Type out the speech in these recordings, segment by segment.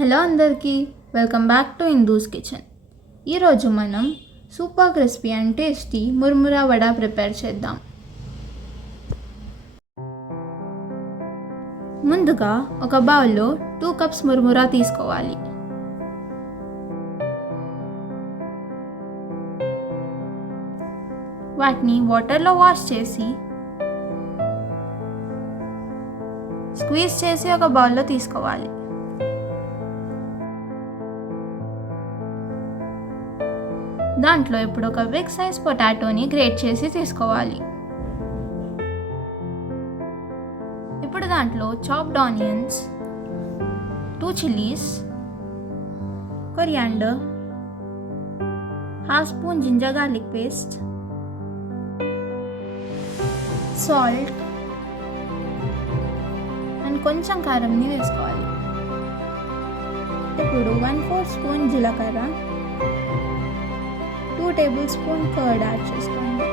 హలో అందరికీ, welcome back to Indu's kitchen. ఈరోజు మనం super crispy and tasty murmura vada prepare చేద్దాం. ముందుగా ఒక బౌల్లో 2 కప్స్ ముర్మురా తీసుకోవాలి. వాటిని వాటర్లో వాష్ చేసి స్క్వీజ్ చేసి ఒక బౌల్లో తీసుకోవాలి. దాంట్లో ఇప్పుడు ఒక బిగ్ సైజ్ పొటాటోని గ్రేట్ చేసి తీసుకోవాలి. ఇప్పుడు దాంట్లో chopped onions, 2 chillies, coriander, ½ spoon ginger garlic paste, salt and కొంచెం కారంని వేసుకోవాలి. ఇప్పుడు 1/4 స్పూన్ జీలకర్ర, 2 టేబుల్ స్పూన్ కర్డ్ యాడ్ చేసుకోండి.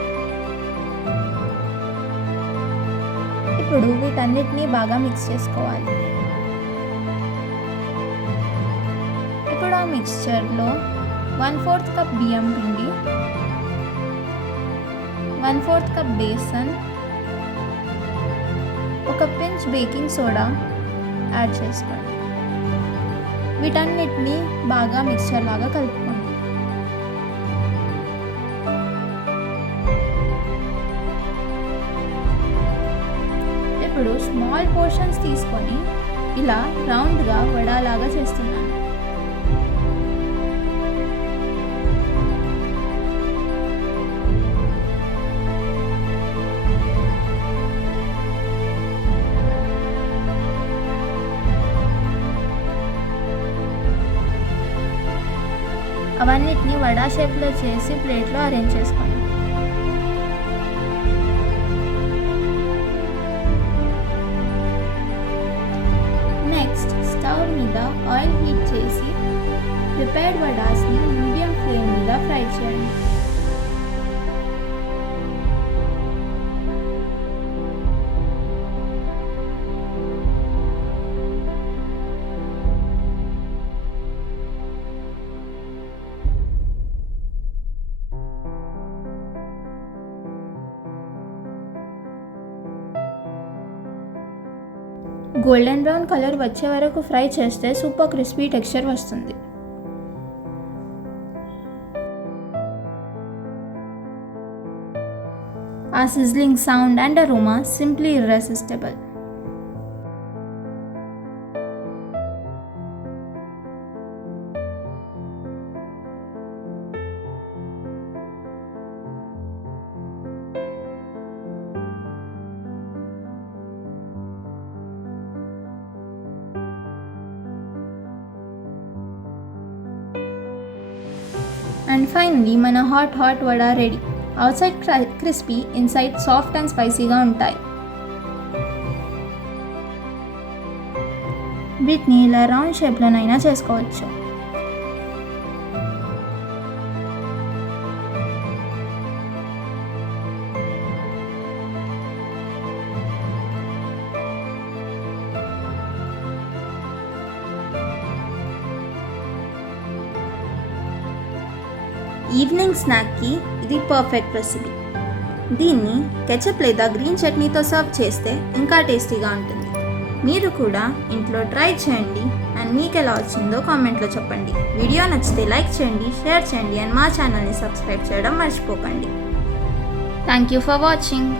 ఇప్పుడు వీటన్నిటిని బాగా మిక్స్ చేసుకోవాలి. ఇప్పుడు ఆ మిక్స్చర్లో 1/4 కప్ బియ్యం పిండి, 1/4 కప్ బేసన్, ఒక పించ్ బేకింగ్ సోడా యాడ్ చేసుకోండి. వీటన్నిటిని బాగా మిక్స్చర్ లాగా కలుపుకోండి. ఇప్పుడు స్మాల్ పోర్షన్స్ తీసుకొని ఇలా రౌండ్గా వడలాగా చేస్తున్నాను. అవన్నిటిని వడా షేప్లో చేసి ప్లేట్లో అరేంజ్ చేసుకోండి. నెక్స్ట్ స్టవ్ మీద ఆయిల్ హీట్ చేసి ప్రిపేర్డ్ వడాస్ని మీడియం ఫ్లేమ్ మీద ఫ్రై చేయండి. గోల్డెన్ బ్రౌన్ కలర్ వచ్చే వరకు ఫ్రై చేస్తే సూపర్ క్రిస్పీ టెక్స్చర్ వస్తుంది. ఆ sizzling sound and aroma simply irresistible. And finally మన hot vada ready. Outside crispy, inside soft and స్పైసీగా ఉంటాయి. వీటిని ఇలా రౌండ్ షేప్లోనైనా చేసుకోవచ్చు. ఈవినింగ్ స్నాక్కి ఇది పర్ఫెక్ట్ రెసిపీ. దీన్ని కెచప్ లేదా గ్రీన్ చట్నీతో సర్వ్ చేస్తే ఇంకా టేస్టీగా ఉంటుంది. మీరు కూడా ఇంట్లో ట్రై చేయండి అండ్ మీకు ఎలా వచ్చిందో కామెంట్లో చెప్పండి. వీడియో నచ్చితే లైక్ చేయండి, షేర్ చేయండి అండ్ మా ఛానల్ని సబ్స్క్రైబ్ చేయడం మర్చిపోకండి. Thank you for watching.